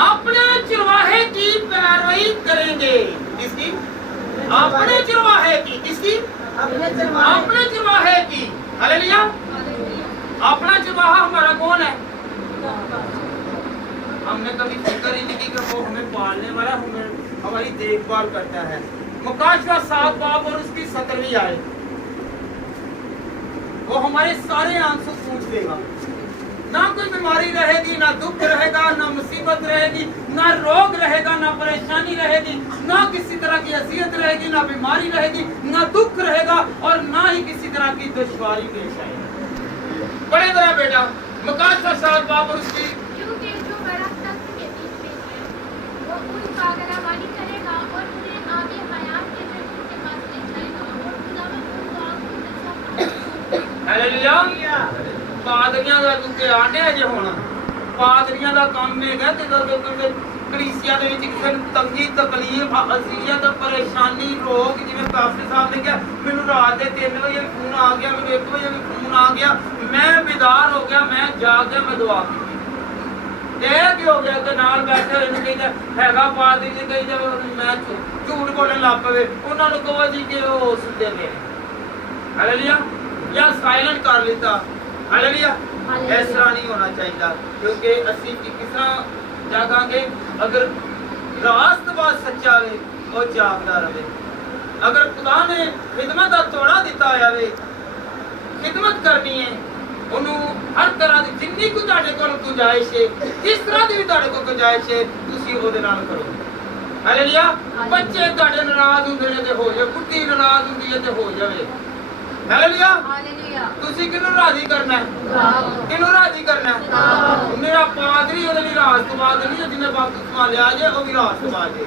अपने चरवाहे की पैरवी करेंगे। किसकी? अपने चरवाहे की। किसकी? अपने चरवाहे की। हालेलुया। अपना चरवाहा हमारा कौन है? हमने कभी फिक्र ही नहीं की कि वो हमें पालने वाला, हमें हमारी देखभाल करता है। मुकाशवा 7 बाब और उसकी 17वीं आयत, वो हमारे सारे आंसू पूछ लेगा। ना कोई बीमारी रहेगी, ना दुख रहेगा, ना मुसीबत रहेगी, ना रोग रहेगा, ना परेशानी रहेगी, ना किसी तरह की असियत रहेगी, ना बीमारी रहेगी, ना दुख रहेगा और ना ही किसी तरह की दुश्वारी पेश आएगी। बड़े तरह बेटा मुकाशवा 7 बाब और उसकी, क्योंकि जो बड़ा तख्त के बीच में है वो उनका अगरावानी करेगा और उन्हें आगे हयात के जन्नत के पास ले जाएगा और खुदावंद उनका अच्छा। हालेलुया। पादरियां ਦਾ ਤੁਕੇ ਆਂਡੇ ਅਜੇ ਹੁਣ ਪਾਦਰੀਆਂ ਦਾ ਕੰਮ ਹੈਗਾ ਕਿ ਕਲੀਸਿਆ ਦੇ ਵਿੱਚ ਕਿਸੇ ਨੂੰ ਤੰਗੀ ਤਕਲੀਫ ਅਜ਼ੀਅਤ ਪਰੇਸ਼ਾਨੀ ਰੋਗ, ਜਿਵੇਂ ਪਾਸਟਰ ਸਾਹਿਬ ਨੇ ਕਿਹਾ ਮੈਨੂੰ ਰਾਤ ਦੇ 3 ਵਜੇ ਫੋਨ ਆ ਗਿਆ, ਮੈਨੂੰ 1 ਵਜੇ ਵੀ ਫੋਨ ਆ ਗਿਆ, ਮੈਂ ਬਿਦਾਰ ਹੋ ਗਿਆ, ਮੈਂ ਜਾਗ ਗਿਆ, ਮੈਂ ਦੁਆ ਕੀਤੀ। ਇਹ ਕੀ ਹੋ ਗਿਆ ਕਿ ਨਾਲ ਬੈਠੇ ਹੋਏ ਨੂੰ ਕਹਿੰਦਾ ਹੈਗਾ ਪਾਦਰੀ ਜੀ, ਕਹੀ ਜਾਵੇ ਮੈਂ ਝੂਠ ਬੋਲਣ ਲੱਗ ਪਵੇ, ਉਹਨਾਂ ਨੂੰ ਕਹੋ ਜੀ ਕਿ ਉਹ ਸੁਣਦੇ ਪਏ। ਹਾਲੇਲੂਇਆ। ਜਾਂ ਸਾਇਲੈਂਟ ਕਰ ਲਿੱਤਾ। हालेलुया। इस तरह नहीं होना चाहिए, क्योंकि असी किस तरह जागांगे अगर रास्त बात सच्चा वे और जागदा रहे। अगर खुदा ने खिदमत का तोड़ा दिता होया वे, खिदमत करनी है ਉਹਨੂੰ हर तरह ਦੀ ਜਿੰਨੀ ਕੁ ਤੁਹਾਡੇ ਕੋਲ ਗੁੰਜਾਇਸ਼ ਹੈ, ਜਿਸ ਤਰ੍ਹਾਂ ਦੀ ਵੀ ਤੁਹਾਡੇ ਕੋਲ ਗੁੰਜਾਇਸ਼ ਹੈ ਤੁਸੀਂ ਉਹਦੇ ਨਾਲ ਕਰੋ। ਹਾਲੇਲੂਇਆ। ਬੱਚੇ ਤੁਹਾਡੇ ਨਾਰਾਜ਼ ਹੁੰਦੇ ਨੇ ਤੇ ਹੋ ਜਾਵੇ, ਕੁੱਤੀ ਨਾਰਾਜ਼ ਹੁੰਦੀ ਹੈ ਤੇ ਹੋ ਜਾਵੇ। ਹਾਲੇਲੂਇਆ। ਤੁਸੀਂ ਕਿਹਨੂੰ ਰਾਜ਼ੀ ਕਰਨਾ ਹੈ? ਕਿਹਨੂੰ ਰਾਜ਼ੀ ਕਰਨਾ ਹੈ? ਮੇਰਾ ਪਾਦਰੀ ਉਹਦੇ ਲਈ ਰਾਸਤਬਾਜ਼ ਨਹੀਂ, ਜਿਹਨੇ ਬਪਤਿਸਮਾ ਲਿਆ ਜੇ ਉਹ ਵੀ ਰਾਸਤਬਾਜ਼ ਜੇ,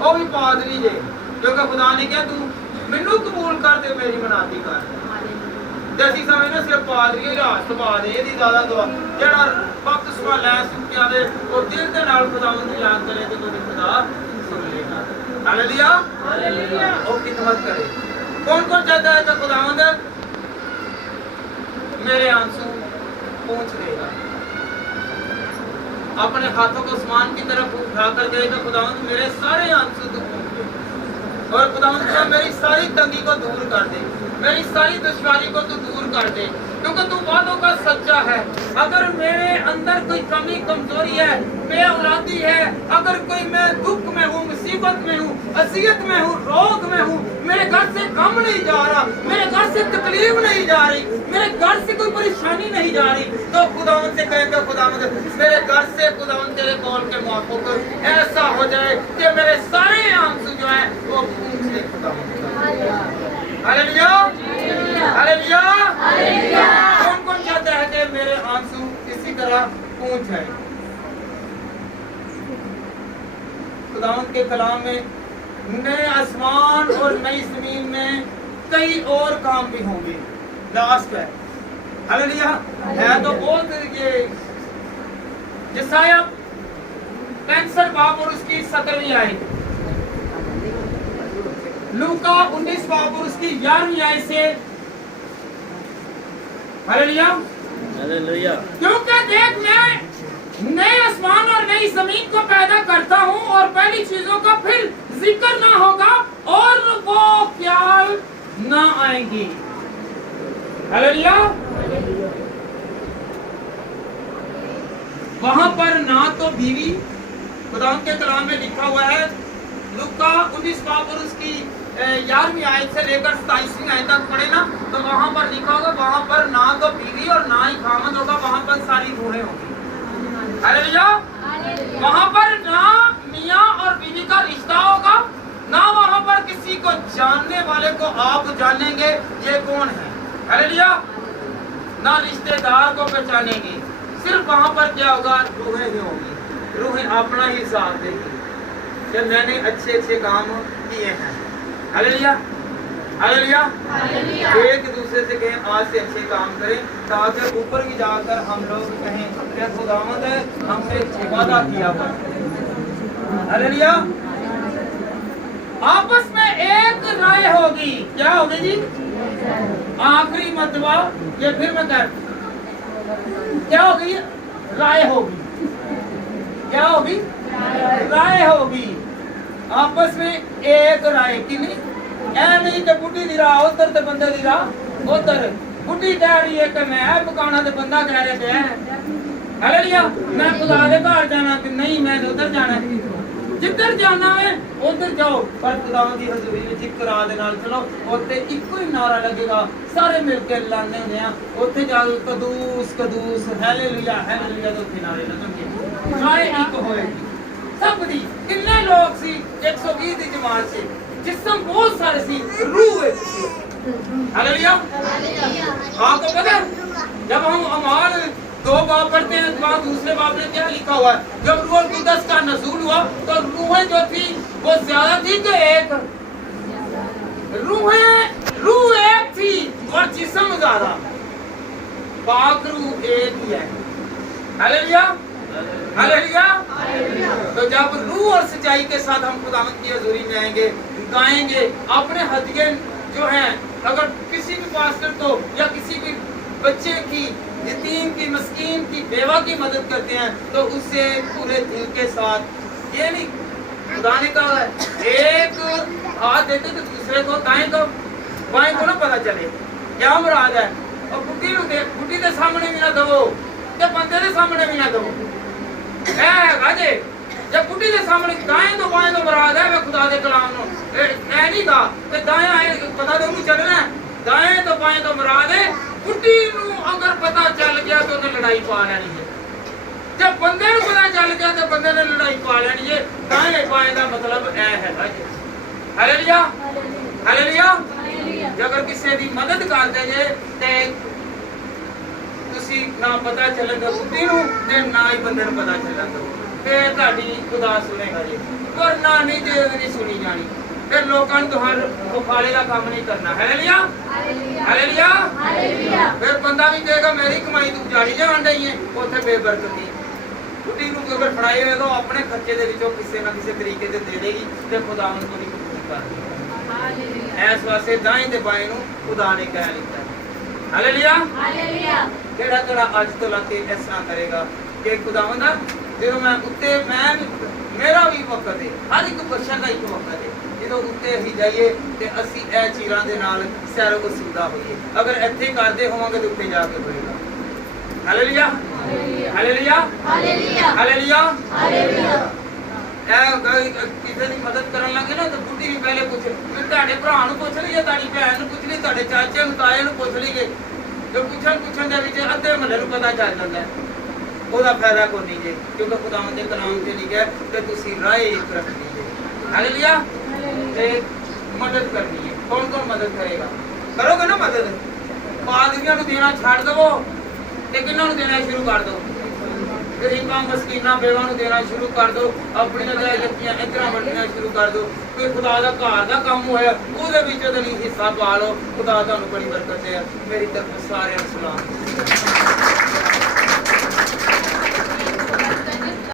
ਉਹ ਵੀ ਪਾਦਰੀ ਜੇ, ਕਿਉਂਕਿ ਖੁਦਾ ਨੇ ਕਿਹਾ ਤੂੰ ਮੈਨੂੰ ਕਬੂਲ ਕਰ ਤੇ ਮੇਰੀ ਮਨਾਤੀ ਕਰ। ਤੇ ਅਸੀਂ ਸਮਝਦੇ ਸਿਰਫ ਪਾਦਰੀ ਹੀ ਰਾਸਤਬਾਜ਼, ਇਹਦੀ ਜ਼ਿਆਦਾ ਦੁਆ ਜਿਹੜਾ ਬਪਤਿਸਮਾ ਲੈ ਚੁੱਕਿਆ ਦੇ ਉਹ ਦਿਲ ਦੇ ਨਾਲ ਖੁਦਾਵੰਦ ਨੂੰ ਯਾਦ ਕਰੇ ਤੇ ਉਹਦੀ ਖੁਦਾ ਸੁਣ ਲੇਗਾ। ਹਾਲੇਲੂਇਆ। ਉਹ ਖਿਦਮਤ करे। कौन कौन चाहता है कि खुदावंद मेरे आंसू पहुंच देगा? अपने हाथों को आसमान की तरफ उठाकर कहेगा खुदावंद मेरे सारे आंसू तू पहुंच, और खुदावंद मेरी सारी तंगी को दूर कर दे, मेरी सारी दुश्वारी को तू दूर कर दे, क्योंकि तू वादों का सच्चा है। अगर मेरे अंदर कोई कमी कमजोरी है, बेऔलादी है, अगर कोई मैं दुख में हूँ, मुसीबत में हूँ, असियत में हूँ, रोग में हूँ, मेरे घर से गम नहीं जा रहा, मेरे घर से तकलीफ नहीं जा रही, मेरे घर से कोई परेशानी नहीं जा रही, तो खुदावंद से कहेगा खुदावंद मेरे घर से खुदावंद तेरे कौल के मुआफिक ऐसा हो जाए कि मेरे सारे आंसू जो है वो पूछ ले खुदावंद। हालेलुया। हालेलुया। कौन कौन चाहता है कि मेरे आंसू इसी तरह पूछ जाए? खुदावंद के कलाम में नए आसमान और नई जमीन में कई और काम भी होंगे। लास्ट है। हालेलुया। है तो बहुत ये यशायाह 65 बाब और उसकी 17वीं आयत, लूका 19 बाब और उसकी 11वीं आयत से। हालेलुया। हालेलुया। क्योंकि देख मैं नए आसमान और नई इस जमीन को पैदा करता हूँ और पहली चीजों का फिर जिक्र ना होगा और वो ख्याल ना आएंगी। हालेलुया। वहां पर ना तो बीवी, खुदा के कलाम में लिखा हुआ है लूका 19 बाब और उसकी 11वीं आयत से लेकर 27वीं आयत तक पढ़े ना, तो वहां पर लिखा होगा वहां पर ना तो बीवी और ना ही खामद होगा, वहां पर सारी रूहें होंगी। हालेलुया। वहां पर ना मियाँ और बीवी का रिश्ता होगा, ना वहां पर किसी को जानने वाले को आप जानेंगे ये कौन है। हालेलुया। ना रिश्तेदार को पहचानेंगे, सिर्फ वहां पर क्या होगा, रूहें ही होंगी। रूहें अपना ही साथ देंगी कि मैंने अच्छे अच्छे काम किए हैं। हालेलुया। हालेलुया। एक दूसरे से कहें आज से अच्छे काम करें, ताकि ऊपर भी जाकर हम लोग कहें कि खुदावंद है हमसे वादा किया हुआ। हालेलुया। आपस में एक राय होगी, क्या होगी जी? आखिरी मतवा ये फिर मैं कर क्या होगी? राय होगी। क्या होगी? राय होगी। आपस में एक राय की नहीं, ऐ नहीं कि बुढ़ी दी राह उधर ते बंदे दी राह उधर। बुढ़ी कह रही है कि मैं पकाना ते बंदा कह रहा है हालेलुया मैं खुदा दे घर जाना कि नहीं मैं उधर जाना। जिधर जाना है उधर जाओ, पर खुदा दी हजूरी विच इकरार दे नाल चलो, उत्ते इक्को ही नारा लगेगा, सारे मिल के लाने होंदे आ। उत्ते जाओ कदूस कदूस हालेलुया हालेलुया दे उत्ते नारे लगणगे, सारे एक होएगी सब दी। कितने लोग सी 120 दी जमात से, जिस्म बहुत सारे सी, रूह एक सी। हालेलुया। आपको पता है जब हम अमाल 2 बाब पढ़ते हैं, वहाँ दूसरे बाब में क्या लिखा हुआ है? जब रूह कुदस का नज़ूल हुआ तो रूहें जो थी वो ज्यादा थी कि एक? रूह एक थी और जिस्म ज्यादा। पाक रूह एक ही है। Hallelujah hallelujah. तो जब रूह और सच्चाई के साथ हम खुदावंद की हजूरी में आएंगे, गाएंगे, अपने हदिये जो हैं, अगर किसी भी पास्टर को या किसी भी बच्चे की, यतीम की, मस्कीन की, बेवा की मदद करते हैं तो उससे पूरे दिल के साथ, ये नहीं खुदा ने कहा है एक हाथ देते तो दूसरे को दाएं को बाएं को ना पता चले क्या मुराद है। और बुढ़ी के सामने भी ना दो, जब बंदे के सामने भी ना दो। जब बुढ़ी के सामने दाएं तो बाएं तो मुराद है, मैं खुदा दे कलाम नो नहीं कहा कि दाएं आए पता तो चलना है, दाएं तो बाएं तो मुराद है। बुढ़ी नू अगर पता चल गया तो उन्हें लड़ाई पा लेनी है, जब बंदे नू पता चल गया तो बंदे ने लड़ाई पा लेनी है। दाएं बाएं का मतलब ऐ है। Hallelujah hallelujah. अगर किसी की मदद करते जे ते तुसी ना पता चलेगा बुढ़ी नू ते ना ही बंदे नू पता चलेगा, फिर तुहाडी खुदा सुनेगा जी, वरना नहीं ते नहीं सुनी जानी। फिर लोगों ने तुहार मुखाले का काम नहीं करना। Hallelujah hallelujah. फिर बंदा भी कहेगा मेरी कमाई तू जाड़ी जान रही है, उत्थे बेबरकती। बुढ़ी नू अगर फड़ाई होए तो अपने खर्चे दे विचों किसी ना किसी तरीके से दे देगी ते खुदावंद को नहीं कबूल करदी। इस वास्ते दाएं ते बाएं नू खुदा ने कह लिखा है। Hallelujah hallelujah. केड़ा अज तो लाके इस तरह करेगा कि खुदावंद जो मैं उत्ते मैं मेरा भी वक्त है, हर एक बच्चे का एक वक्त है, जो उत्ते ही जाइए ते असी ए चीज़ां दे नाल सैरो वसूदा होइए। अगर इत्थे करदे होवांगे तो उत्ते जाके होएगा। Hallelujah hallelujah hallelujah hallelujah. किसी की मदद करन लगे ना तो बुढ़ी भी पहले पूछ तुहाडे भरा नूं पुछ लीए, तुहाडी भैन नूं पुछ ली, तुहाडे चाचे नूं ताए नूं पुछ लीए। जो पुछन दे विच अद्धे महल्ले नूं पता चल जांदा है, ਉਹਦਾ ਫਾਇਦਾ ਕੋਈ ਨਹੀਂ ਜੇ, ਕਿਉਂਕਿ ਖੁਦਾਵੰਦ ਦੇ ਕਲਾਮ ਤੇ ਲਿਖਿਆ ਕਿ ਤੁਸੀਂ ਰਾਏ ਇੱਕ ਰੱਖਣੀ ਹੈ। ਹਾਲੇਲੂਇਆ। ਤੇ ਮਦਦ ਕਰਨੀ ਹੈ। ਕੌਣ ਕੌਣ ਮਦਦ ਕਰੇਗਾ? ਕਰੋਗੇ ਨਾ ਮਦਦ? ਪਾਦਰੀਆਂ ਨੂੰ ਦੇਣਾ ਛੱਡ ਦਵੋ ਤੇ ਕਿਹਨਾਂ ਨੂੰ ਦੇਣਾ ਸ਼ੁਰੂ ਕਰ ਦਿਓ? ਗਰੀਬਾਂ ਮਸਕੀਨਾਂ ਬੇਵਾਂ ਨੂੰ ਦੇਣਾ ਸ਼ੁਰੂ ਕਰ ਦਿਓ, ਆਪਣੀਆਂ ਜੱਤੀਆਂ ਇਧਰਾਂ ਵੰਡਣੀਆਂ ਸ਼ੁਰੂ ਕਰ ਦਿਓ। ਕੋਈ ਖੁਦਾ ਦਾ ਘਰ ਦਾ ਕੰਮ ਹੋਇਆ ਉਹਦੇ ਵਿੱਚ ਉਹਦਾ ਹਿੱਸਾ ਪਾ ਲਓ। ਖੁਦਾ ਤੁਹਾਨੂੰ ਬੜੀ ਬਰਕਤ ਦੇ। ਮੇਰੀ ਤਰਫੋਂ ਸਾਰਿਆਂ ਨੂੰ ਸਲਾਮ।